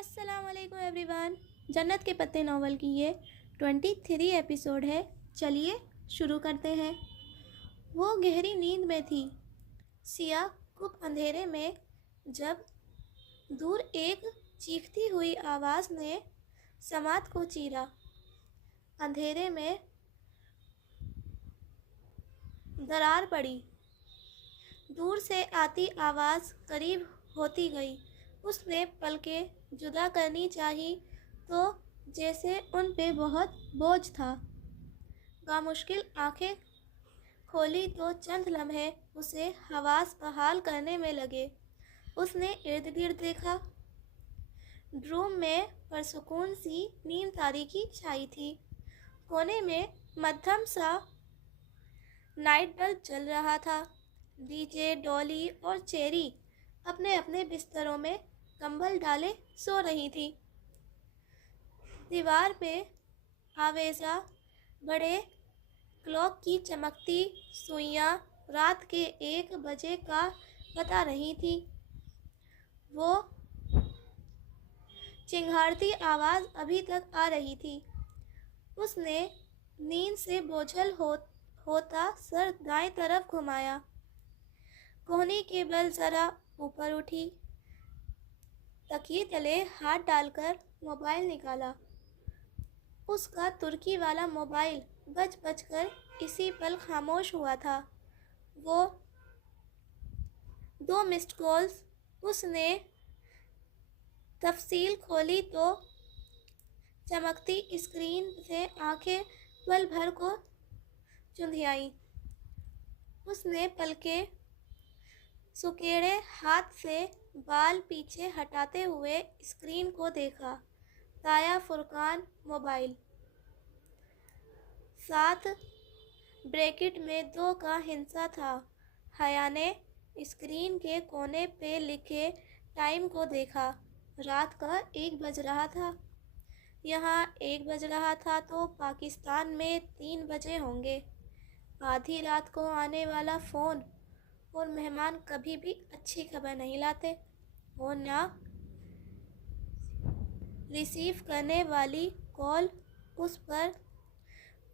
السلام علیکم every one. جنت کے پتے ناول کی یہ 23 ایپیسوڈ ہے. چلیے شروع کرتے ہیں. وہ گہری نیند میں تھی. سیاہ کپ اندھیرے میں جب دور ایک چیختی ہوئی آواز نے سماعت کو چیرا. اندھیرے میں درار پڑی. دور سے آتی آواز قریب ہوتی گئی. اس نے پلکیں جدا کرنی چاہی تو جیسے ان پہ بہت بوجھ تھا. بامشکل آنکھیں کھولی تو چند لمحے اسے حواس بحال کرنے میں لگے. اس نے ارد گرد دیکھا. روم میں پرسکون سی نیم تاریکی چھائی تھی. کونے میں مدھم سا نائٹ بلب جل رہا تھا. ڈی جے، ڈولی اور چیری اپنے اپنے بستروں میں کمبل ڈالے سو رہی تھی. دیوار پہ آویزاں بڑے کلاک کی چمکتی سوئیاں رات کے 1 بجے کا بتا رہی تھیں. وہ چنگھاڑتی آواز ابھی تک آ رہی تھی. اس نے نیند سے بوجھل ہوتا سر دائیں طرف گھمایا. کوہنی کے بل ذرا اوپر اٹھی. تکیے تلے ہاتھ ڈال کر موبائل نکالا. اس کا ترکی والا موبائل بج کر اسی پل خاموش ہوا تھا. وہ 2 مسڈ کالز. اس نے تفصیل کھولی تو چمکتی اسکرین سے آنکھیں پل بھر کو چندھیائیں. اس نے پلکیں سکیڑے ہاتھ سے بال پیچھے ہٹاتے ہوئے اسکرین کو دیکھا. تایا فرقان موبائل. 7 بریکٹ میں 2 کا ہندسہ تھا. حیا نے اسکرین کے کونے پہ لکھے ٹائم کو دیکھا. رات کا 1 بج رہا تھا. یہاں 1 بج رہا تھا تو پاکستان میں 3 بجے ہوں گے. آدھی رات کو آنے والا فون اور مہمان کبھی بھی اچھی خبر نہیں لاتے. اور نہ ریسیو کرنے والی کال اس پر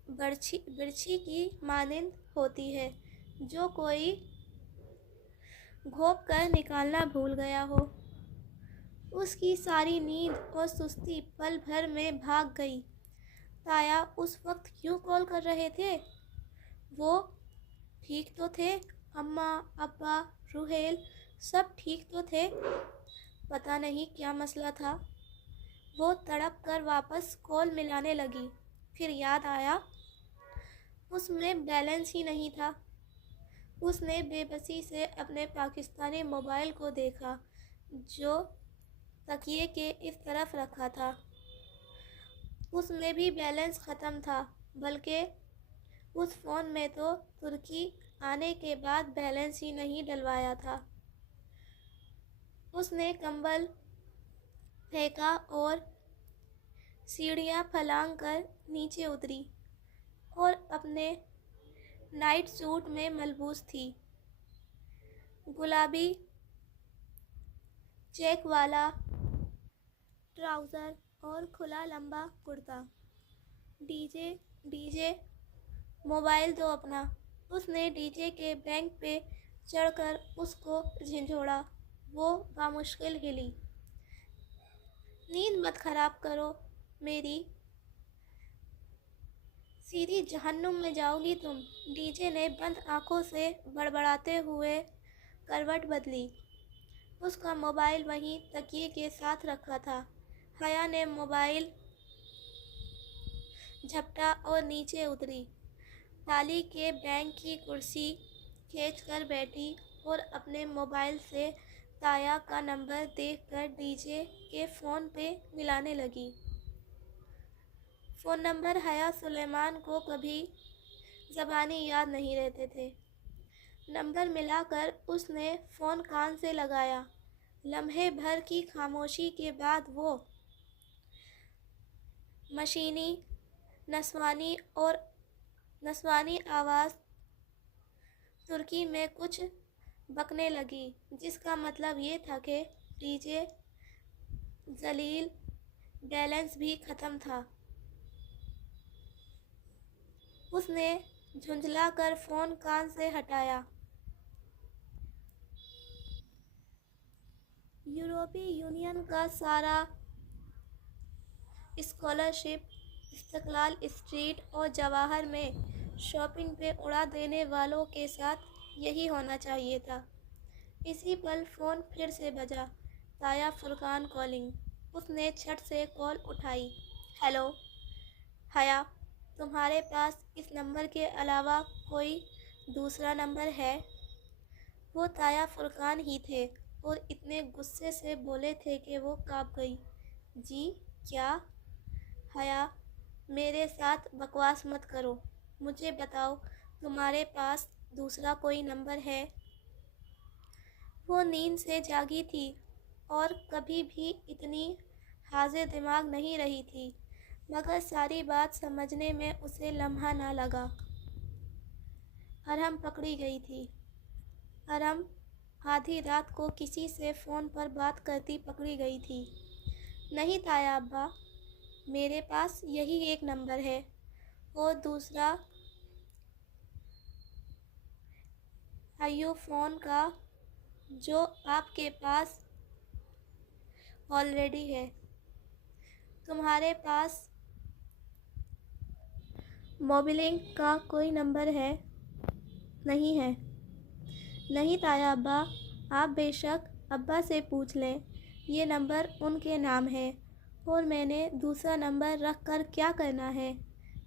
برچھی کی مانند ہوتی ہے جو کوئی گھونپ کر نکالنا بھول گیا ہو. اس کی ساری نیند اور سستی پل بھر میں بھاگ گئی. تایا اس وقت کیوں کال کر رہے تھے؟ وہ ٹھیک تو تھے. اماں، ابا، روحیل سب ٹھیک تو تھے. پتہ نہیں کیا مسئلہ تھا. وہ تڑپ کر واپس کال ملانے لگی. پھر یاد آیا اس میں بیلنس ہی نہیں تھا. اس نے بے بسی سے اپنے پاکستانی موبائل کو دیکھا جو تکیے کے اس طرف رکھا تھا. اس میں بھی بیلنس ختم تھا. بلکہ اس فون میں تو ترکی آنے کے بعد بیلنس ہی نہیں ڈلوایا تھا. اس نے کمبل پھینکا اور سیڑھیاں پھلانگ کر نیچے اتری اور اپنے نائٹ سوٹ میں ملبوس تھی. گلابی چیک والا ٹراؤزر اور کھلا لمبا کرتا. ڈی جے موبائل دو اپنا. اس نے ڈی جے کے بینک پہ چڑھ کر اس کو جھنجھوڑا. وہ بامشکل ہلی. نیند مت خراب کرو میری. سیدھی جہنم میں جاؤ گی تم. ڈی جے نے بند آنکھوں سے بڑبڑاتے ہوئے کروٹ بدلی. اس کا موبائل وہیں تکیے کے ساتھ رکھا تھا. حیا نے موبائل جھپٹا اور نیچے اتری. ٹالی کے بینک کی کرسی کھینچ کر بیٹھی اور اپنے موبائل سے تایا کا نمبر دیکھ کر ڈی جے کے فون پہ ملانے لگی. فون نمبر حیا سلیمان کو کبھی زبانی یاد نہیں رہتے تھے. نمبر ملا کر اس نے فون کان سے لگایا. لمحے بھر کی خاموشی کے بعد وہ مشینی نسوانی آواز ترکی میں کچھ بکنے لگی جس کا مطلب یہ تھا کہ ڈی جے ذلیل، بیلنس بھی ختم تھا۔ اس نے جھنجھلا کر فون کان سے ہٹایا۔ یورپی یونین کا سارا اسکالرشپ استقلال اسٹریٹ اور جواہر میں شاپنگ پہ اڑا دینے والوں کے ساتھ یہی ہونا چاہیے تھا۔ اسی پل فون پھر سے بجا۔ تایا فرقان کالنگ۔ اس نے چھٹ سے کال اٹھائی۔ ہیلو حیا، تمہارے پاس اس نمبر کے علاوہ کوئی دوسرا نمبر ہے؟ وہ تایا فرقان ہی تھے اور اتنے غصے سے بولے تھے کہ وہ کانپ گئی۔ جی کیا؟ حیا، میرے ساتھ بکواس مت کرو، مجھے بتاؤ تمہارے پاس دوسرا کوئی نمبر ہے؟ وہ نیند سے جاگی تھی اور کبھی بھی اتنی حاضر دماغ نہیں رہی تھی، مگر ساری بات سمجھنے میں اسے لمحہ نہ لگا۔ ارحم پکڑی گئی تھی۔ ارحم آدھی رات کو کسی سے فون پر بات کرتی پکڑی گئی تھی۔ نہیں تایا ابا، میرے پاس یہی ایک نمبر ہے اور دوسرا ایو فون کا جو آپ کے پاس آلریڈی ہے۔ تمہارے پاس موبلنگ کا کوئی نمبر ہے؟ نہیں ہے۔ نہیں تایا ابا، آپ بے شک ابا سے پوچھ لیں، یہ نمبر ان کے نام ہے اور میں نے دوسرا نمبر رکھ کر کیا کرنا ہے؟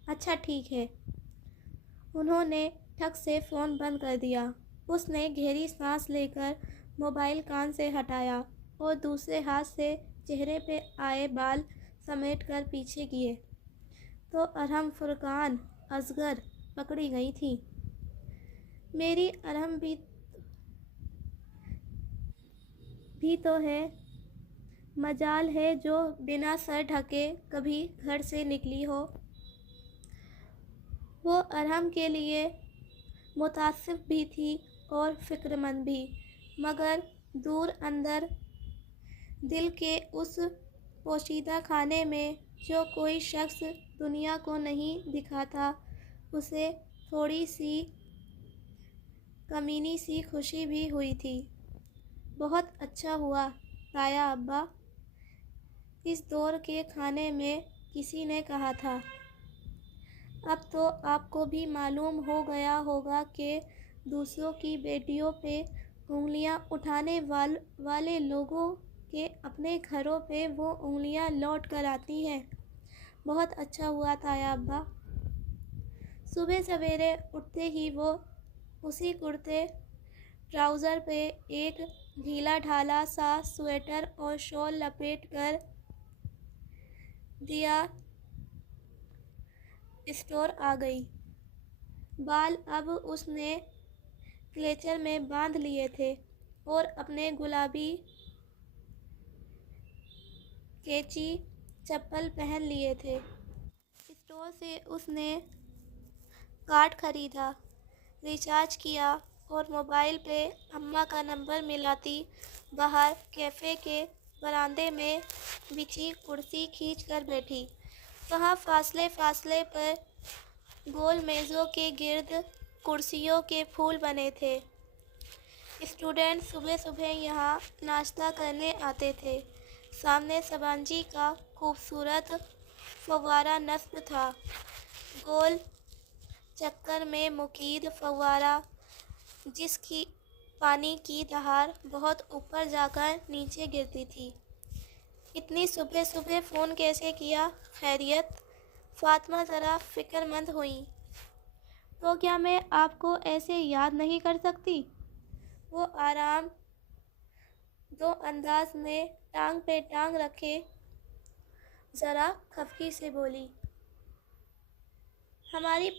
اچھا ٹھیک ہے۔ انہوں نے ٹھک سے فون بند کر دیا۔ اس نے گہری سانس لے کر موبائل کان سے ہٹایا اور دوسرے ہاتھ سے چہرے پہ آئے بال سمیٹ کر پیچھے کیے تو ارحم فرقان اصغر پکڑی گئی تھی۔ میری ارحم بھی تو ہے، مجال ہے جو بنا سر ڈھکے کبھی گھر سے نکلی ہو۔ وہ ارحم کے لیے متاسف بھی تھی اور فکر مند بھی، مگر دور اندر دل کے اس پوشیدہ خانے میں جو کوئی شخص دنیا کو نہیں دکھاتا، اسے تھوڑی سی کمینی سی خوشی بھی ہوئی تھی۔ بہت اچھا ہوا تایا ابا، اس دور کے کھانے میں کسی نے کہا تھا۔ اب تو آپ کو بھی معلوم ہو گیا ہوگا کہ دوسروں کی بیٹیوں پہ انگلیاں اٹھانے والے لوگوں کے اپنے گھروں پہ وہ انگلیاں لوٹ کر آتی ہیں۔ بہت اچھا ہوا تایا ابا۔ صبح سویرے اٹھتے ہی وہ اسی کرتے ٹراؤزر پہ ایک ڈھیلا ڈھالا سا سویٹر اور شال لپیٹ کر دیا اسٹور آ گئی۔ بال اب اس نے کلیچر میں باندھ لیے تھے اور اپنے گلابی کیچی چپل پہن لیے تھے۔ اسٹور سے اس نے کارڈ خریدا، ریچارج کیا اور موبائل پہ اماں کا نمبر ملاتی باہر کیفے کے برآمدے میں بچھی کرسی کھینچ کر بیٹھی۔ وہاں فاصلے فاصلے پر گول میزوں کے گرد کرسیوں کے پھول بنے تھے۔ اسٹوڈنٹ صبح صبح یہاں ناشتہ کرنے آتے تھے۔ سامنے سبانجی کا خوبصورت فوارہ نصب تھا، گول چکر میں مقید فوارہ جس کی پانی کی دھار بہت اوپر جا کر نیچے گرتی تھی۔ اتنی صبح صبح فون کیسے کیا؟ خیریت؟ فاطمہ ذرا فکر مند ہوئیں۔ تو کیا میں آپ کو ایسے یاد نہیں کر سکتی؟ وہ آرام دو انداز میں ٹانگ پہ ٹانگ رکھے ذرا خفگی سے بولی۔ ہماری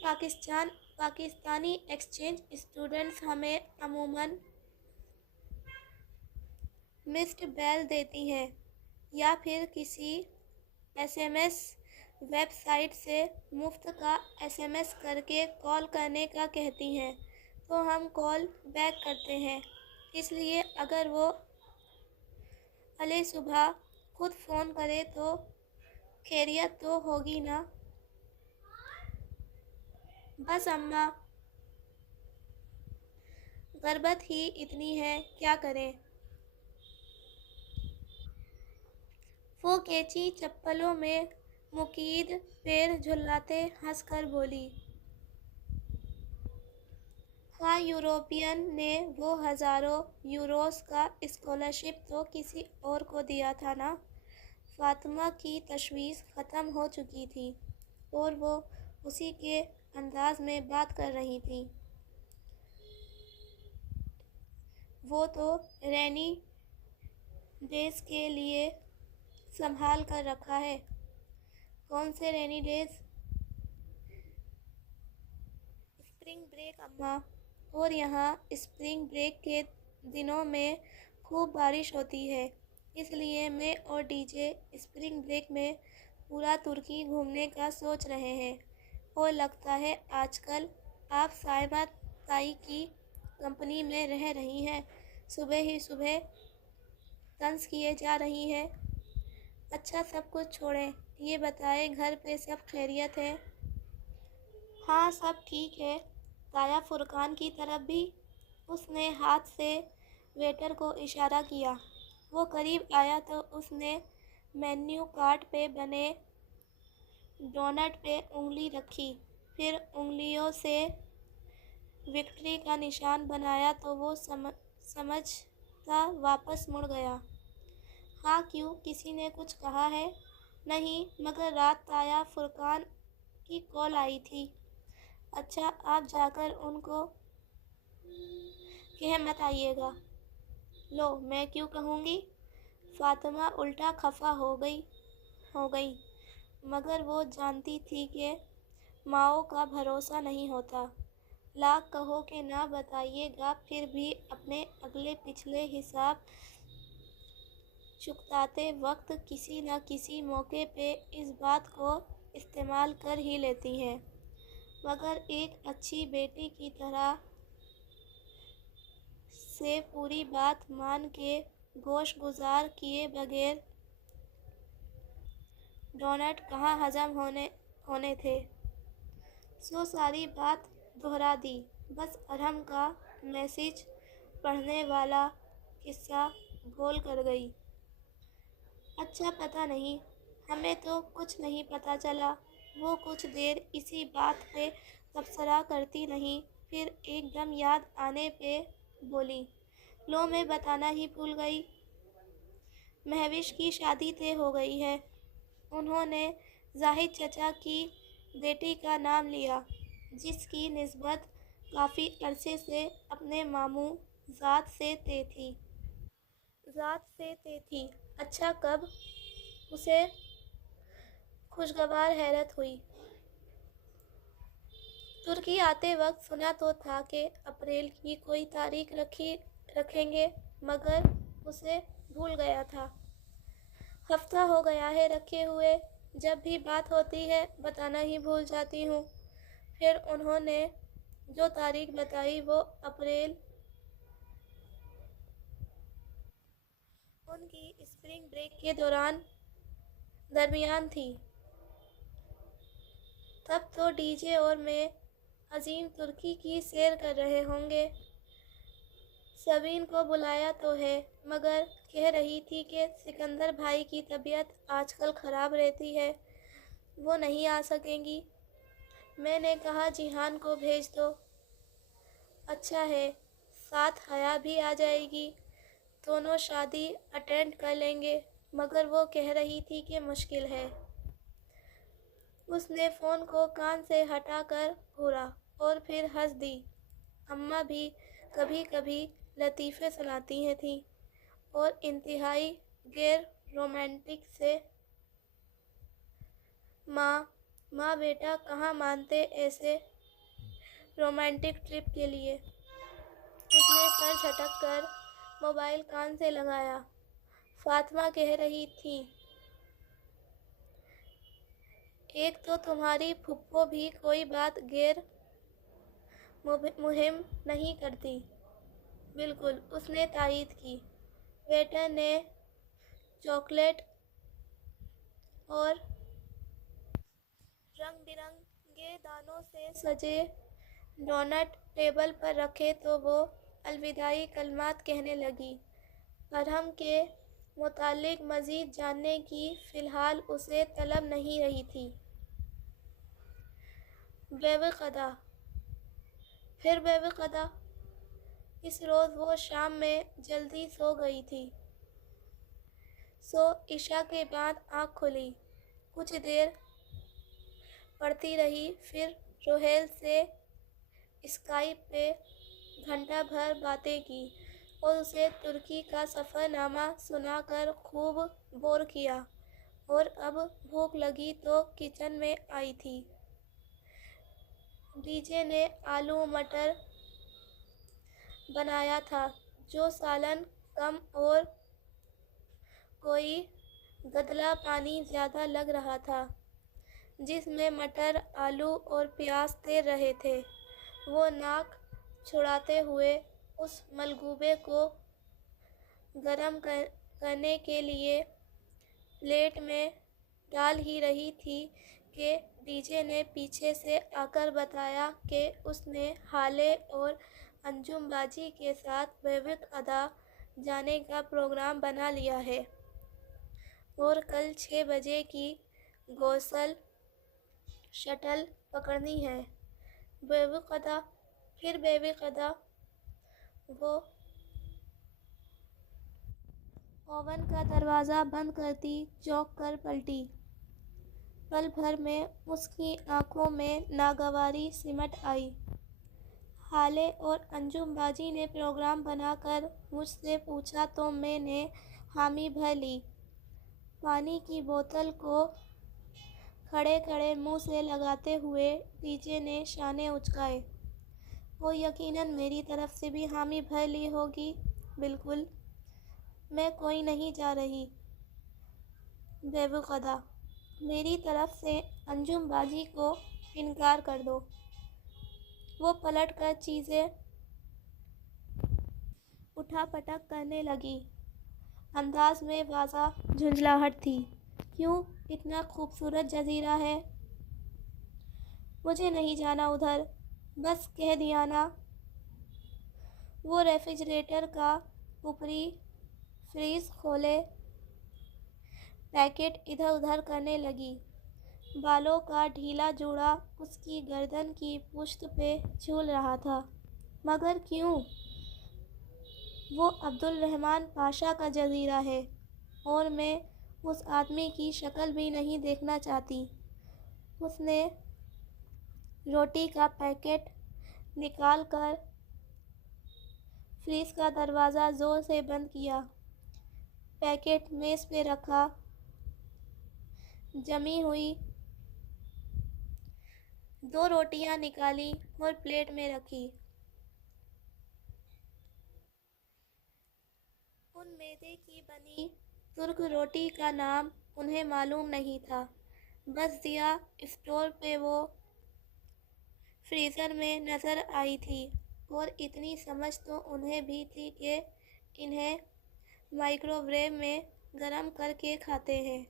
پاکستانی ایکسچینج اسٹوڈنٹس ہمیں عموماً مسڈ بیل دیتی ہیں یا پھر کسی S M S website سے مفت کا ایس ایم ایس کر کے کال کرنے کا کہتی ہیں تو ہم کال بیک کرتے ہیں۔ اس لیے اگر وہ علیہ صبح خود فون کرے تو خیریت تو ہوگی نا؟ بس اماں، غربت ہی اتنی ہے، کیا کریں؟ وہ کیچی چپلوں میں مقید پیر جھلاتے ہنس کر بولی۔ ہاں، یوروپین نے وہ ہزاروں یوروز کا اسکالرشپ تو کسی اور کو دیا تھا نا۔ فاطمہ کی تشویش ختم ہو چکی تھی اور وہ اسی کے انداز میں بات کر رہی تھی۔ وہ تو رینی ڈیز کے لیے سنبھال کر رکھا ہے۔ کون سے رینی ڈیز؟ اسپرنگ بریک اماں، اور یہاں اسپرنگ بریک کے دنوں میں خوب بارش ہوتی ہے، اس لیے میں اور ڈی جے اسپرنگ بریک میں پورا ترکی گھومنے کا سوچ رہے ہیں۔ اور لگتا ہے آج کل آپ سائمہ تائی کی کمپنی میں رہ رہی ہیں، صبح ہی صبح طنز کیے جا رہی ہیں۔ اچھا، سب کچھ چھوڑیں، یہ بتائیں گھر پہ سب خیریت ہے؟ ہاں، سب ٹھیک ہے۔ تایا فرقان کی طرف بھی؟ اس نے ہاتھ سے ویٹر کو اشارہ کیا۔ وہ قریب آیا تو اس نے مینیو کارڈ پہ بنے ڈونٹ پہ انگلی رکھی، پھر انگلیوں سے وکٹری کا نشان بنایا تو وہ سمجھتا واپس مڑ گیا۔ ہاں، کیوں، کسی نے کچھ کہا ہے؟ نہیں، مگر رات تایا فرقان کی کال آئی تھی۔ اچھا، آپ جا کر ان کو کہہ مت آئیے گا۔ لو، میں کیوں کہوں گی؟ فاطمہ الٹا خفا ہو گئی، مگر وہ جانتی تھی کہ ماؤں کا بھروسہ نہیں ہوتا۔ لاکھ کہو کہ نہ بتائیے گا، پھر بھی اپنے اگلے پچھلے حساب چکتاتے وقت کسی نہ کسی موقع پہ اس بات کو استعمال کر ہی لیتی ہیں۔ مگر ایک اچھی بیٹی کی طرح سے پوری بات مان کے گوش گزار کیے بغیر ڈونٹ کہاں ہضم ہونے تھے؟ سو ساری بات دہرا دی، بس ارحم کا میسج پڑھنے والا قصہ بول کر گئی۔ اچھا، پتہ نہیں، ہمیں تو کچھ نہیں پتہ چلا۔ وہ کچھ دیر اسی بات پہ تبصرہ کرتی رہیں، پھر ایک دم یاد آنے پہ بولی، لو، میں بتانا ہی بھول گئی، مہوش کی شادی طے ہو گئی ہے۔ انہوں نے زاہد چچا کی بیٹی کا نام لیا، جس کی نسبت کافی عرصے سے اپنے ماموں زاد سے طے تھی۔ اچھا، کب؟ اسے خوشگوار حیرت ہوئی۔ ترکی آتے وقت سنا تو تھا کہ اپریل کی کوئی تاریخ رکھیں گے، مگر اسے بھول گیا تھا۔ ہفتہ ہو گیا ہے رکھے ہوئے، جب بھی بات ہوتی ہے بتانا ہی بھول جاتی ہوں۔ پھر انہوں نے جو تاریخ بتائی وہ اپریل ان کی اسپرنگ بریک کے درمیان تھی۔ تب تو ڈی جے اور میں عظیم ترکی کی سیر کر رہے ہوں گے۔ سبین کو بلایا تو ہے، مگر کہہ رہی تھی کہ سکندر بھائی کی طبیعت آج کل خراب رہتی ہے، وہ نہیں آ سکیں گی۔ میں نے کہا جیحان کو بھیج دو۔ اچھا ہے، ساتھ حیا بھی آ جائے گی، دونوں شادی اٹینڈ کر لیں گے، مگر وہ کہہ رہی تھی کہ مشکل ہے۔ اس نے فون کو کان سے ہٹا کر گھورا اور پھر ہنس دی۔ اماں بھی کبھی کبھی لطیفے سناتی تھیں، اور انتہائی غیر رومانٹک سے۔ ماں بیٹا کہاں مانتے ایسے رومانٹک ٹرپ کے لیے۔ اس نے سر جھٹک کر موبائل کان سے لگایا۔ فاطمہ کہہ رہی تھیں، ایک تو تمہاری پھپھو بھی کوئی بات غیر مہم نہیں کرتی۔ بالکل، اس نے تائید کی۔ ویٹر نے چاکلیٹ اور رنگ برنگے دانوں سے سجے ڈونٹ ٹیبل پر رکھے تو وہ الوداعی کلمات کہنے لگی۔ ارحم کے متعلق مزید جاننے کی فی الحال اسے طلب نہیں رہی تھی۔ بے وقدا، پھر بے وقدا۔ اس روز وہ شام میں جلدی سو گئی تھی۔ عشاء کے بعد آنکھ کھلی، کچھ دیر پڑھتی رہی، پھر روحیل سے اسکائپ پہ گھنٹہ بھر باتیں کی اور اسے ترکی کا سفر نامہ سنا کر خوب بور کیا، اور اب بھوک لگی تو کچن میں آئی تھی۔ ڈی جے نے آلو مٹر بنایا تھا، جو سالن کم اور کوئی گدلا پانی زیادہ لگ رہا تھا، جس میں مٹر، آلو اور پیاز تیر رہے تھے۔ وہ ناک چھڑاتے ہوئے اس ملغوبے کو گرم کرنے کے لیے پلیٹ میں ڈال ہی رہی تھی کہ ڈی جے نے پیچھے سے آ کر بتایا کہ اس نے ہالے اور انجم باجی کے ساتھ بے وقدا جانے کا پروگرام بنا لیا ہے اور کل 6 بجے کی گوسل شٹل پکڑنی ہے۔ بے وقدا، پھر بے وقدا۔ وہ اوون کا دروازہ بند کرتی چونک کر پلٹی۔ پل بھر میں اس کی آنکھوں میں ناگواری سمٹ آئی۔ ہالے اور انجم باجی نے پروگرام بنا کر مجھ سے پوچھا تو میں نے حامی بھر لی۔ پانی کی بوتل کو کھڑے کھڑے منہ سے لگاتے ہوئے ڈی جے نے شانے اچکائے۔ وہ یقیناً میری طرف سے بھی حامی بھر لی ہوگی۔ بالکل، میں کوئی نہیں جا رہی۔ بے وقدا، میری طرف سے انجم باجی کو انکار کر دو۔ وہ پلٹ کر چیزیں اٹھا پٹک کرنے لگی۔ انداز میں واضح جھنجھلاہٹ تھی۔ کیوں؟ اتنا خوبصورت جزیرہ ہے۔ مجھے نہیں جانا ادھر، بس کہہ دیا نا۔ وہ ریفریجریٹر کا اوپری فریز کھولے پیکٹ ادھر ادھر کرنے لگی۔ بالوں کا ڈھیلا جوڑا اس کی گردن کی پشت پہ جھول رہا تھا۔ مگر کیوں؟ وہ عبدالرحمن پاشا کا جزیرہ ہے اور میں اس آدمی کی شکل بھی نہیں دیکھنا چاہتی۔ اس نے روٹی کا پیکٹ نکال کر فریز کا دروازہ زور سے بند کیا، پیکٹ میز پہ رکھا، جمی ہوئی 2 روٹیاں نکالیں اور پلیٹ میں رکھی۔ ان میدے کی بنی ترک روٹی کا نام انہیں معلوم نہیں تھا، بس ضیاء اسٹور پہ وہ فریزر میں نظر آئی تھی، اور اتنی سمجھ تو انہیں بھی تھی کہ انہیں مائکرو ویو میں گرم کر کے کھاتے ہیں۔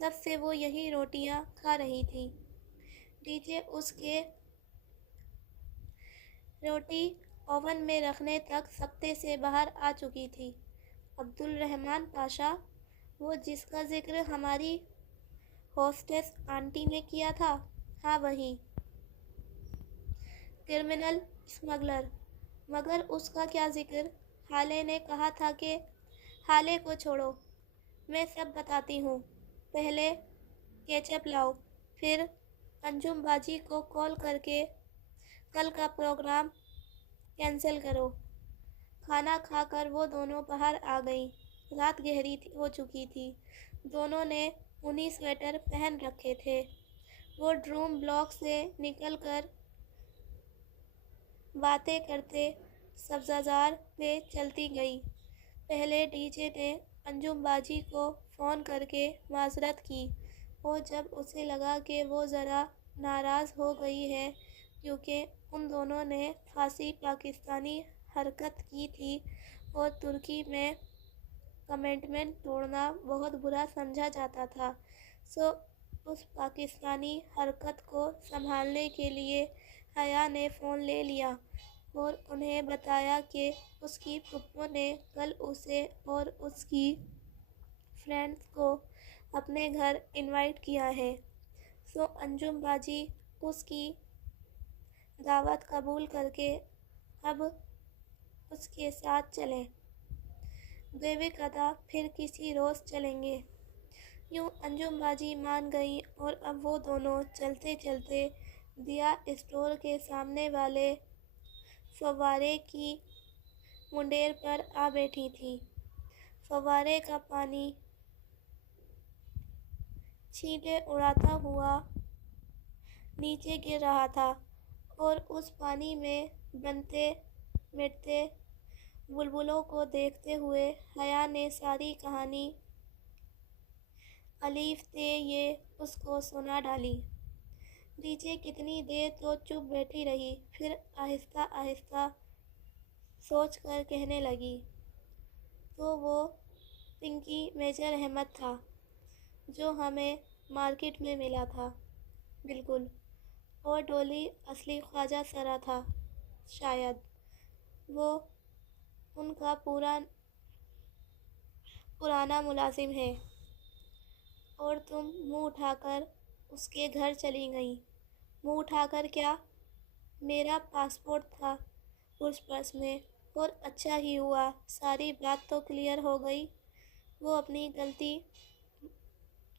تب سے وہ یہی روٹیاں کھا رہی تھی۔ ڈی جے اس کے روٹی اوون میں رکھنے تک سکتے سے باہر آ چکی تھی۔ عبدالرحمن پاشا، وہ جس کا ذکر ہماری ہوسٹس آنٹی نے کیا تھا؟ ہاں، وہی کرمنل اسمگلر۔ مگر اس کا کیا ذکر؟ ہالے نے کہا تھا کہ… ہالے کو چھوڑو، میں سب بتاتی ہوں۔ پہلے کیچپ لاؤ، پھر انجم باجی کو کال کر کے کل کا پروگرام کینسل کرو۔ کھانا کھا کر وہ دونوں باہر آ گئیں۔ رات گہری ہو چکی تھی۔ دونوں نے اونی سویٹر پہن رکھے تھے۔ وہ ڈروم بلاک سے نکل کر باتیں کرتے سبززار پہ چلتی گئیں۔ پہلے ڈی جے نے انجم باجی کو فون کر کے معذرت کی، اور جب اسے لگا کہ وہ ذرا ناراض ہو گئی ہے کیونکہ ان دونوں نے خاصی پاکستانی حرکت کی تھی اور ترکی میں کمٹمنٹ توڑنا بہت برا سمجھا جاتا تھا، سو اس پاکستانی حرکت کو سنبھالنے کے لیے حیا نے فون لے لیا اور انہیں بتایا کہ اس کی پھپھو نے کل اسے اور اس کی فرینڈز کو اپنے گھر انوائٹ کیا ہے۔ سو انجم باجی اس کی دعوت قبول کر کے اب اس کے ساتھ چلیں۔ بے قدا پھر کسی روز چلیں گے۔ یوں انجم باجی مان گئی اور اب وہ دونوں چلتے چلتے دیا اسٹور کے سامنے والے فوارے کی منڈیر پر آ بیٹھی تھیں۔ فوارے کا پانی چھینٹیں اڑاتا ہوا نیچے گر رہا تھا اور اس پانی میں بنتے مٹتے بلبلوں کو دیکھتے ہوئے حیا نے ساری کہانی الف تے یہ اس کو سنا ڈالی۔ ڈی جے کتنی دیر تو چپ بیٹھی رہی، پھر آہستہ آہستہ سوچ کر کہنے لگی، تو وہ پنکی میجر احمد تھا جو ہمیں مارکیٹ میں ملا تھا، بالکل، اور ڈولی اصلی خواجہ سرا تھا، شاید وہ ان کا پرانا ملازم ہے، اور تم منہ اٹھا کر اس کے گھر چلی گئیں۔ منہ اٹھا کر کیا؟ میرا پاسپورٹ تھا اس پرس میں، اور اچھا ہی ہوا، ساری بات تو کلیئر ہو گئی۔ وہ اپنی غلطی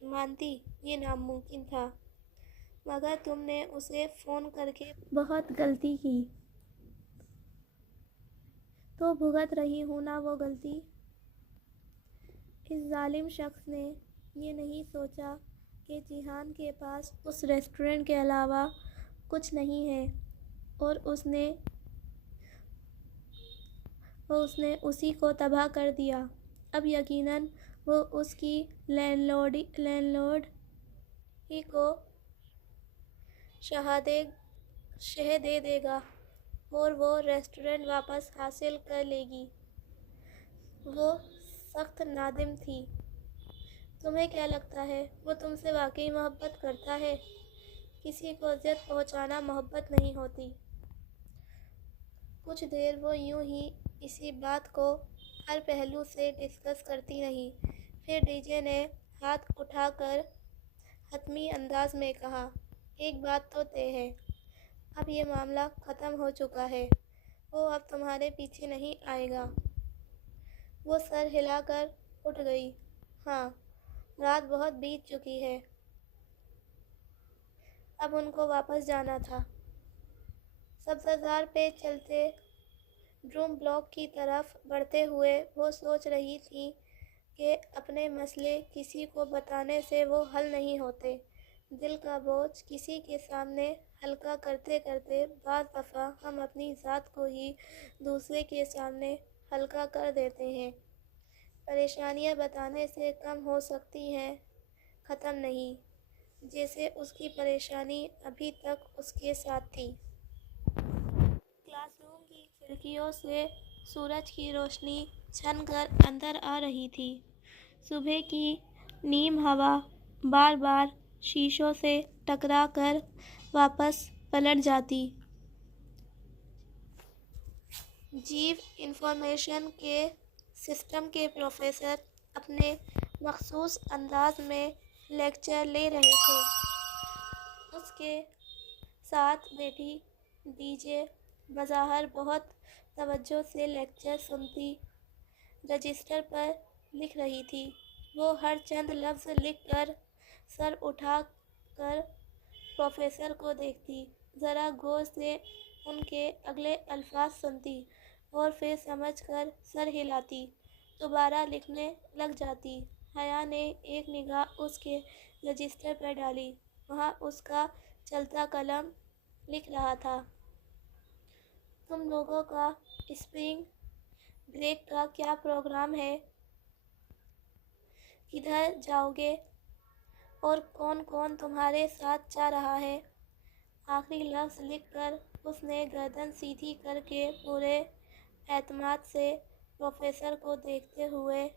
مانتی، یہ ناممکن تھا، مگر تم نے اسے فون کر کے بہت غلطی کی، تو بھگت رہی ہوں نا وہ غلطی۔ اس ظالم شخص نے یہ نہیں سوچا کہ جیہان کے پاس اس ریسٹورنٹ کے علاوہ کچھ نہیں ہے، اور اس نے اسی کو تباہ کر دیا۔ اب یقیناً وہ اس کی لینڈ ہی کو شہ دے دے گا اور وہ ریسٹورنٹ واپس حاصل کر لے گی۔ وہ سخت نادم تھی۔ تمہیں کیا لگتا ہے وہ تم سے واقعی محبت کرتا ہے؟ کسی کو اذیت پہنچانا محبت نہیں ہوتی۔ کچھ دیر وہ یوں ہی اسی بات کو ہر پہلو سے ڈسکس کرتی رہیں، پھر ڈی جے نے ہاتھ اٹھا کر حتمی انداز میں کہا، ایک بات تو طے ہے، اب یہ معاملہ ختم ہو چکا ہے، وہ اب تمہارے پیچھے نہیں آئے گا۔ وہ سر ہلا کر اٹھ گئی۔ ہاں، رات بہت بیت چکی ہے، اب ان کو واپس جانا تھا۔ سبززار پہ چلتے ڈروم بلاک کی طرف بڑھتے ہوئے وہ سوچ رہی تھی کہ اپنے مسئلے کسی کو بتانے سے وہ حل نہیں ہوتے۔ دل کا بوجھ کسی کے سامنے ہلکا کرتے کرتے بعض دفعہ ہم اپنی ذات کو ہی دوسرے کے سامنے ہلکا کر دیتے ہیں۔ پریشانیاں بتانے سے کم ہو سکتی ہیں، ختم نہیں، جیسے اس کی پریشانی ابھی تک اس کے ساتھ تھی۔ کلاس روم کی کھڑکیوں سے سورج کی روشنی چھن کر اندر آ رہی تھی۔ صبح کی نیم ہوا بار بار شیشوں سے ٹکرا کر واپس پلٹ جاتی۔ جیو انفارمیشن کے سسٹم کے پروفیسر اپنے مخصوص انداز میں لیکچر لے رہے تھے۔ اس کے ساتھ بیٹھی ڈی جے بظاہر بہت توجہ سے لیکچر سنتی، رجسٹر پر لکھ رہی تھی۔ وہ ہر چند لفظ لکھ کر سر اٹھا کر پروفیسر کو دیکھتی، ذرا غور سے ان کے اگلے الفاظ سنتی اور پھر سمجھ کر سر ہلاتی، دوبارہ لکھنے لگ جاتی۔ حیا نے ایک نگاہ اس کے رجسٹر پر ڈالی، وہاں اس کا چلتا قلم لکھ رہا تھا، تم لوگوں کا اسپرنگ بریک کا کیا پروگرام ہے؟ کدھر جاؤ گے؟ اور کون کون تمہارے ساتھ جا رہا ہے؟ آخری لفظ لکھ کر اس نے گردن سیدھی کر کے پورے اعتماد سے پروفیسر کو دیکھتے ہوئے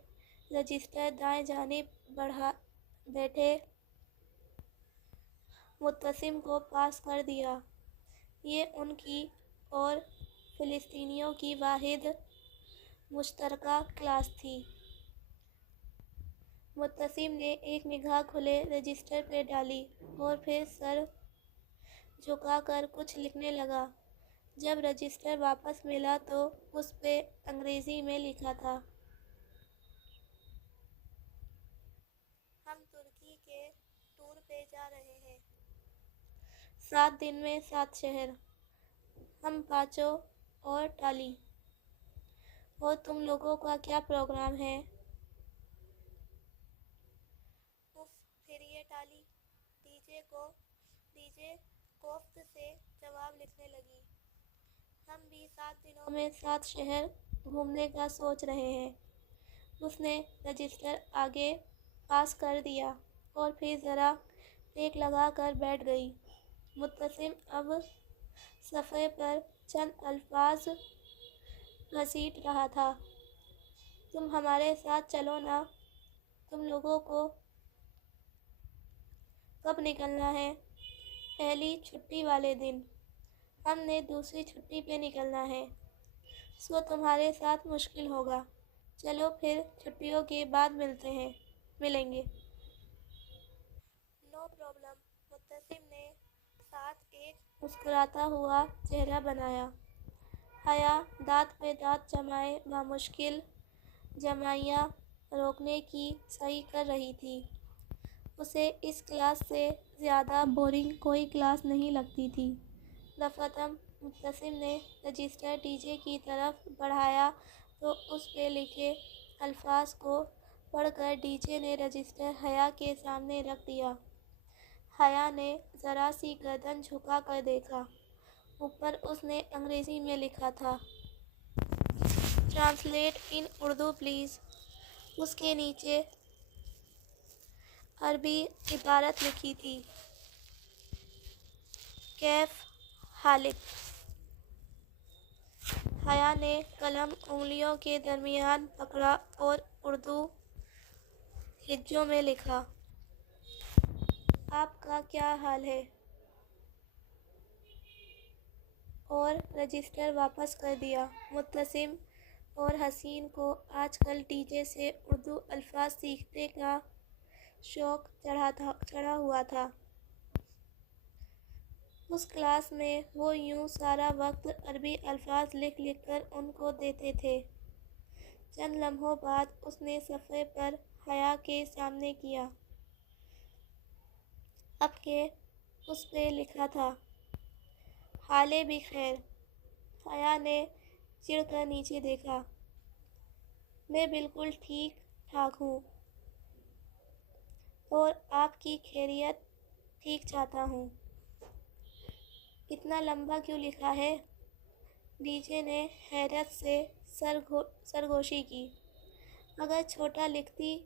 رجسٹر دائیں جانب بیٹھے متصم کو پاس کر دیا۔ یہ ان کی اور فلسطینیوں کی واحد مشترکہ کلاس تھی۔ متصم نے ایک نگاہ کھلے رجسٹر پہ ڈالی اور پھر سر جھکا کر کچھ لکھنے لگا۔ جب رجسٹر واپس ملا تو اس پہ انگریزی میں لکھا تھا، ہم ترکی کے ٹور پہ جا رہے ہیں، 7 دن میں 7 شہر، ہم پانچوں اور ٹالی۔ اور تم لوگوں کا کیا پروگرام ہے؟ اف، پھر یہ ٹالی، ڈی جے کوفت سے جواب لکھنے لگی۔ ہم بھی 7 دنوں میں 7 شہر گھومنے کا سوچ رہے ہیں۔ اس نے رجسٹر آگے پاس کر دیا اور پھر ذرا بریک لگا کر بیٹھ گئی۔ متصم اب صفحے پر چند الفاظ گھسیٹ رہا تھا۔ تم ہمارے ساتھ چلو نا، تم لوگوں کو کب نکلنا ہے؟ پہلی چھٹی والے دن، ہم نے دوسری چھٹی پہ نکلنا ہے، سو تمہارے ساتھ مشکل ہوگا۔ چلو پھر چھٹیوں کے بعد ملیں گے۔ نو پرابلم، متصم نے ساتھ ایک مسکراتا ہوا چہرہ بنایا۔ حیا دانت پہ دانت جمائے بامشکل جمائیاں روکنے کی صحیح کر رہی تھی۔ اسے اس کلاس سے زیادہ بورنگ کوئی کلاس نہیں لگتی تھی۔ دفعتاً متصم نے رجسٹر ڈی جے کی طرف بڑھایا تو اس پہ لکھے الفاظ کو پڑھ کر ڈی جے نے رجسٹر حیا کے سامنے رکھ دیا۔ حیا نے ذرا سی گردن جھکا کر دیکھا۔ اوپر اس نے انگریزی میں لکھا تھا، ٹرانسلیٹ ان اردو پلیز۔ اس کے نیچے عربی عبارت لکھی تھی، کیف حالک؟ حیا نے قلم انگلیوں کے درمیان پکڑا اور اردو ہجوں میں لکھا، آپ کا کیا حال ہے؟ اور رجسٹر واپس کر دیا۔ متصم اور حسین کو آج کل ڈی جے سے اردو الفاظ سیکھنے کا شوق چڑھا ہوا تھا۔ اس کلاس میں وہ یوں سارا وقت عربی الفاظ لکھ لکھ کر ان کو دیتے تھے۔ چند لمحوں بعد اس نے صفحے پر حیا کے سامنے کیا۔ اب کہ اس پہ لکھا تھا، حالے بھی خیر؟ حیا نے چڑھ کر نیچے دیکھا۔ میں بالکل ٹھیک ٹھاک ہوں، اور آپ کی خیریت ٹھیک چاہتا ہوں۔ اتنا لمبا کیوں لکھا ہے؟ ڈی جے نے حیرت سے سرگوشی کی۔ اگر چھوٹا لکھتی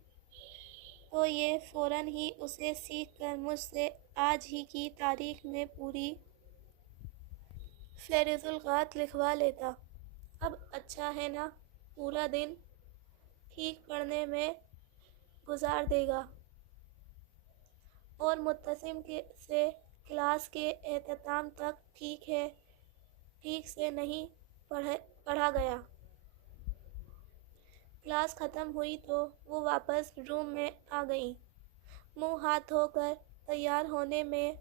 تو یہ فوراً ہی اسے سیکھ کر مجھ سے آج ہی کی تاریخ میں پوری فہرست الخط لکھوا لیتا۔ اب اچھا ہے نا، پورا دن ٹھیک پڑھنے میں گزار دے گا، اور متصم سے کلاس کے اختتام تک ٹھیک سے نہیں پڑھا گیا۔ کلاس ختم ہوئی تو وہ واپس روم میں آ گئیں۔ منہ ہاتھ دھو کر تیار ہونے میں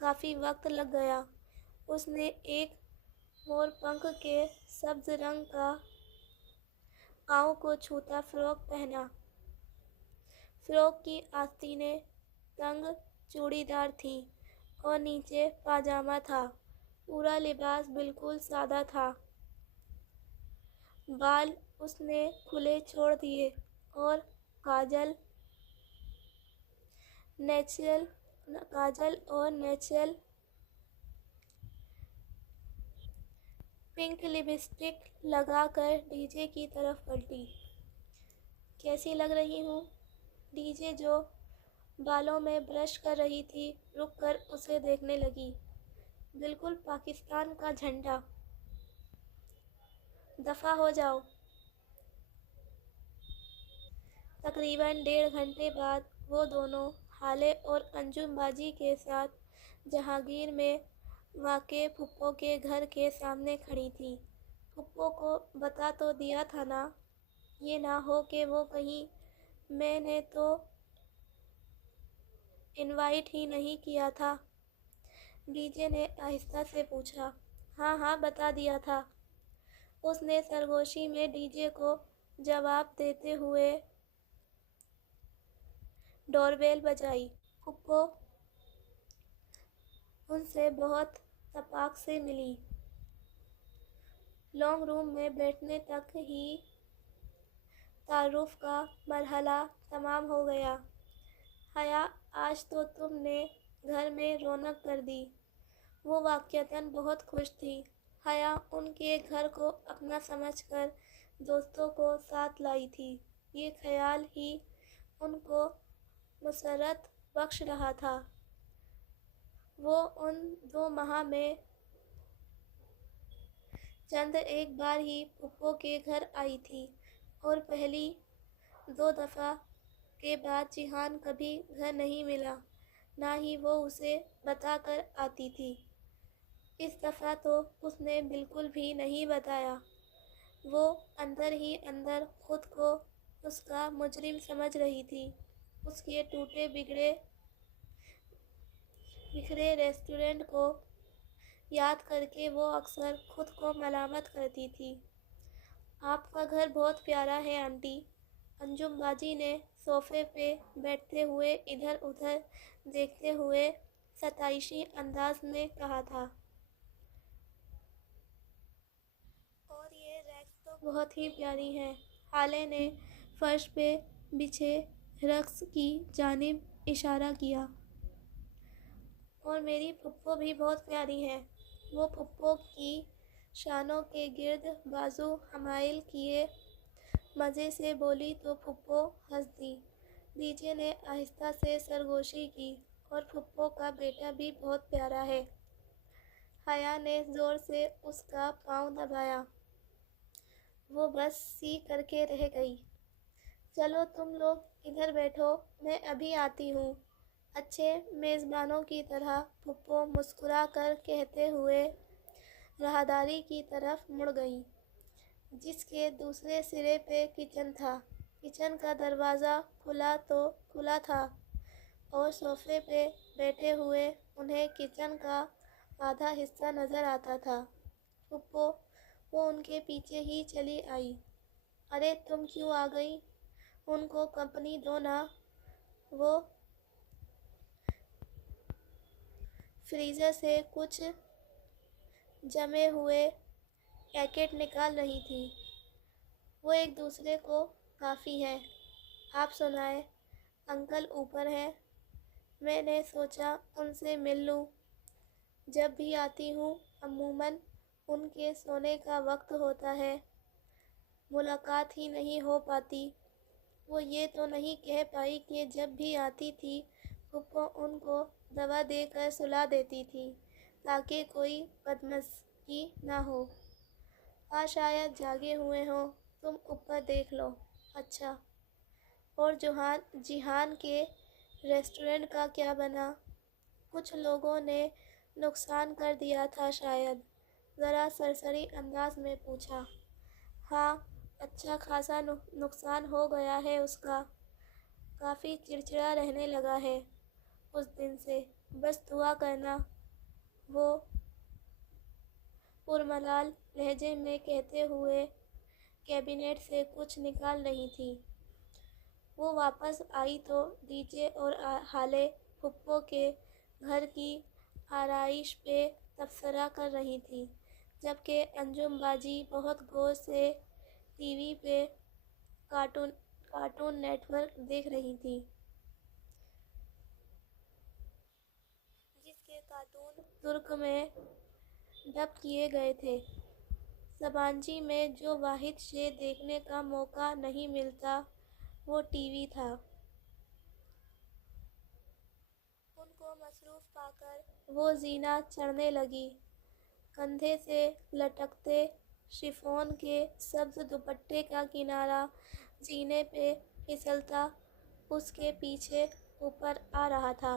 کافی وقت لگ گیا۔ اس نے ایک مور پنکھ کے سبز رنگ کا پاؤں کو چھوتا فراک پہنا۔ فراک کی آستینیں تنگ چوڑی دار تھیں اور نیچے پاجامہ تھا۔ پورا لباس بالکل سادہ تھا۔ بال اس نے کھلے چھوڑ دیے اور کاجل اور نیچرل پنک لپسٹک لگا کر ڈی جے کی طرف پلٹی۔ کیسی لگ رہی ہوں؟ ڈی جے جو بالوں میں برش کر رہی تھی رک کر اسے دیکھنے لگی۔ بالکل پاکستان کا جھنڈا۔ دفعہ ہو جاؤ۔ تقریباً 1.5 گھنٹے بعد وہ دونوں حالے اور انجم باجی کے ساتھ جہانگیر میں واقع پھپھو کے گھر کے سامنے کھڑی تھی۔ پھپھو کو بتا تو دیا تھا نا، یہ نہ ہو کہ وہ کہیں میں نے تو انوائٹ ہی نہیں کیا تھا۔ ڈی جے نے آہستہ سے پوچھا۔ ہاں ہاں بتا دیا تھا، اس نے سرگوشی میں ڈی جے کو جواب دیتے ہوئے ڈور بیل بجائی۔ پھپھو ان سے بہت اتفاق سے ملی۔ لانگ روم میں بیٹھنے تک ہی تعارف کا مرحلہ تمام ہو گیا۔ حیا آج تو تم نے گھر میں رونق کر دی۔ وہ واقعتاً بہت خوش تھی۔ حیا ان کے گھر کو اپنا سمجھ کر دوستوں کو ساتھ لائی تھی۔ یہ خیال ہی ان کو مسرت بخش رہا تھا۔ وہ ان 2 ماہ میں چند ایک بار ہی پھپھو کے گھر آئی تھی، اور پہلی 2 دفعہ کے بعد جیہان کبھی گھر نہیں ملا، نہ ہی وہ اسے بتا کر آتی تھی۔ اس دفعہ تو اس نے بالکل بھی نہیں بتایا۔ وہ اندر ہی اندر خود کو اس کا مجرم سمجھ رہی تھی۔ اس کے ٹوٹے بکھرے ریسٹورنٹ کو یاد کر کے وہ اکثر خود کو ملامت کرتی تھی۔ آپ کا گھر بہت پیارا ہے آنٹی، انجم باجی نے صوفے پہ بیٹھتے ہوئے ادھر ادھر دیکھتے ہوئے ستائشی انداز میں کہا تھا۔ اور یہ ریکس تو بہت ہی پیاری ہیں۔ خالے نے فرش پہ بچھے رگس کی جانب اشارہ کیا۔ اور میری پھپھو بھی بہت پیاری ہے۔ وہ پھپھو کی شانوں کے گرد بازو حمائل کیے مزے سے بولی تو پھپھو ہنس دی۔ ڈی جے نے آہستہ سے سرگوشی کی۔ اور پھپھو کا بیٹا بھی بہت پیارا ہے۔ حیا نے زور سے اس کا پاؤں دبایا۔ وہ بس سی کر کے رہ گئی۔ چلو تم لوگ ادھر بیٹھو، میں ابھی آتی ہوں، اچھے میزبانوں کی طرح پھپھو مسکرا کر کہتے ہوئے راہداری کی طرف مڑ گئی، جس کے دوسرے سرے پہ کچن تھا۔ کچن کا دروازہ کھلا تھا اور صوفے پہ بیٹھے ہوئے انہیں کچن کا آدھا حصہ نظر آتا تھا۔ پھپھو وہ ان کے پیچھے ہی چلی آئی۔ ارے تم کیوں آ گئی؟ ان کو کمپنی دو نا۔ وہ فریزر سے کچھ جمے ہوئے پیکٹ نکال رہی تھی۔ وہ ایک دوسرے کو کافی ہیں۔ آپ سنائیں، انکل اوپر ہیں؟ میں نے سوچا ان سے مل لوں۔ جب بھی آتی ہوں عموماً ان کے سونے کا وقت ہوتا ہے، ملاقات ہی نہیں ہو پاتی۔ وہ یہ تو نہیں کہہ پائی کہ جب بھی آتی تھی پھپھو ان کو دوا دے کر سلا دیتی تھی تاکہ کوئی بدمزگی نہ ہو۔ آج شاید جاگے ہوئے ہوں، تم اوپر دیکھ لو۔ اچھا، اور جیہان کے ریسٹورنٹ کا کیا بنا؟ کچھ لوگوں نے نقصان کر دیا تھا شاید، ذرا سرسری انداز میں پوچھا۔ ہاں، اچھا خاصا نقصان ہو گیا ہے اس کا، کافی چڑچڑا رہنے لگا ہے اس دن سے، بس دعا کرنا۔ وہ پرملال لہجے میں کہتے ہوئے کیبنٹ سے کچھ نکال رہی تھی۔ وہ واپس آئی تو ڈی جے اور خالے پھپھو کے گھر کی آرائش پہ تبصرہ کر رہی تھیں، جبکہ انجم باجی بہت غور سے ٹی وی پہ کارٹون نیٹ ورک دیکھ رہی تھیں، جس کے کارٹون ترک میں ڈب کیے گئے تھے۔ سبانجی میں جو واحد شے دیکھنے کا موقع نہیں ملتا وہ ٹی وی تھا۔ ان کو مصروف پا کر وہ زینہ چڑھنے لگی۔ کندھے سے لٹکتے شفون کے سبز دوپٹے کا کنارہ زینے پہ پھسلتا اس کے پیچھے اوپر آ رہا تھا۔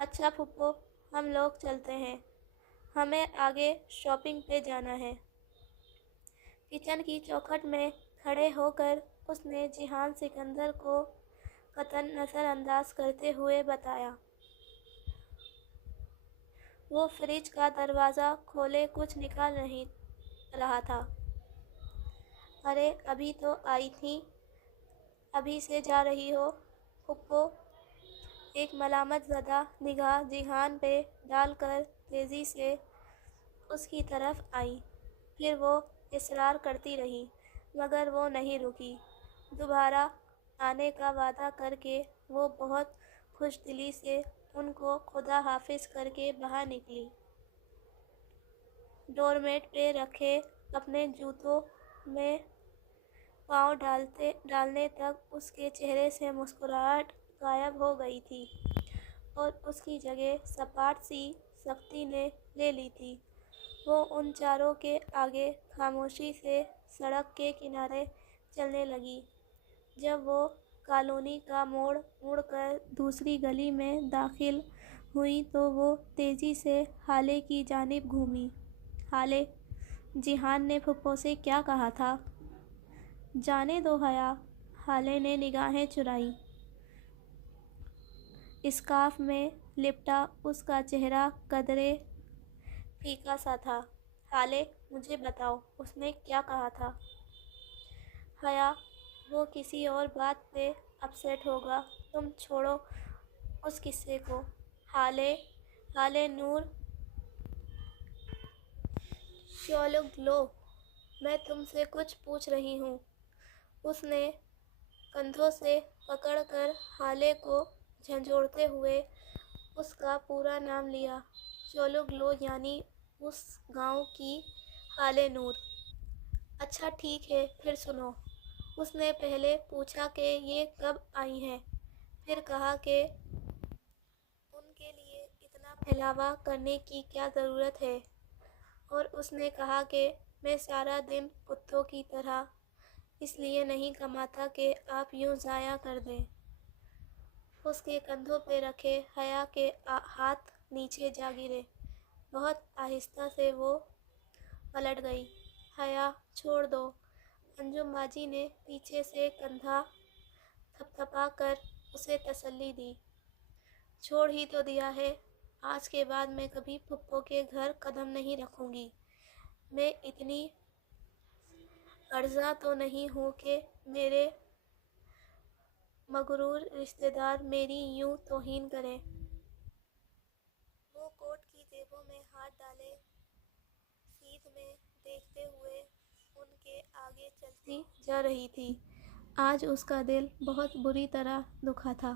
اچھا پھپھو، ہم لوگ چلتے ہیں، ہمیں آگے شاپنگ پہ جانا ہے۔ کچن کی چوکھٹ میں کھڑے ہو کر اس نے جیہان سکندر کو قطعاً نظر انداز کرتے ہوئے بتایا۔ وہ فریج کا دروازہ کھولے کچھ نکال نہیں رہا تھا۔ ارے ابھی تو آئی تھی، ابھی سے جا رہی ہو؟ پھپھو ایک ملامت زدہ نگاہ جیہان پہ ڈال کر تیزی سے اس کی طرف آئی۔ پھر وہ اصرار کرتی رہی مگر وہ نہیں رکی۔ دوبارہ آنے کا وعدہ کر کے وہ بہت خوش دلی سے ان کو خدا حافظ کر کے باہر نکلی۔ ڈور میٹ پہ رکھے اپنے جوتوں میں پاؤں ڈالنے تک اس کے چہرے سے مسکراہٹ غائب ہو گئی تھی اور اس کی جگہ سپاٹ سی سختی نے لے لی تھی۔ وہ ان چاروں کے آگے خاموشی سے سڑک کے کنارے چلنے لگی۔ جب وہ کالونی کا موڑ مڑ کر دوسری گلی میں داخل ہوئی تو وہ تیزی سے ہالے کی جانب گھومی۔ ہالے، جیہان نے پھپھو سے کیا کہا تھا؟ جانے دو حیا، ہالے نے نگاہیں چرائیں۔ اسکارف میں لپٹا اس کا چہرہ قدرے پھیکا سا تھا۔ ہالے، مجھے بتاؤ، اس نے کیا کہا تھا؟ حیا، وہ کسی اور بات پہ اپسیٹ ہوگا، تم چھوڑو اس قصے کو۔ ہالے نور شیولگ لو، میں تم سے کچھ پوچھ رہی ہوں۔ اس نے کندھوں سے پکڑ کر ہالے کو جھنجھوڑتے ہوئے اس کا پورا نام لیا۔ شیولگ لو یعنی اس گاؤں کی ہالے نور۔ اچھا ٹھیک ہے، پھر سنو۔ اس نے پہلے پوچھا کہ یہ کب آئی ہیں، پھر کہا کہ ان کے لیے اتنا پھیلاوا کرنے کی کیا ضرورت ہے، اور اس نے کہا کہ میں سارا دن کتوں کی طرح اس لیے نہیں کماتا کہ آپ یوں ضائع کر دیں۔ اس کے کندھوں پہ رکھے حیا کے ہاتھ نیچے جا گرے۔ بہت آہستہ سے وہ پلٹ گئی۔ حیا، چھوڑ دو، انجم باجی نے پیچھے سے کندھا تھپتھپا کر اسے تسلی دی۔ چھوڑ ہی تو دیا ہے، آج کے بعد میں کبھی پھپھو کے گھر قدم نہیں رکھوں گی۔ میں اتنی ارزاں تو نہیں ہوں کہ میرے مغرور رشتہ دار میری یوں توہین کریں۔ وہ کوٹ کی جیبوں میں ہاتھ ڈالے سیدھ میں دیکھتے ہوئے ان کے آگے چلتی جا رہی تھی۔ آج اس کا دل بہت بری طرح دکھا تھا۔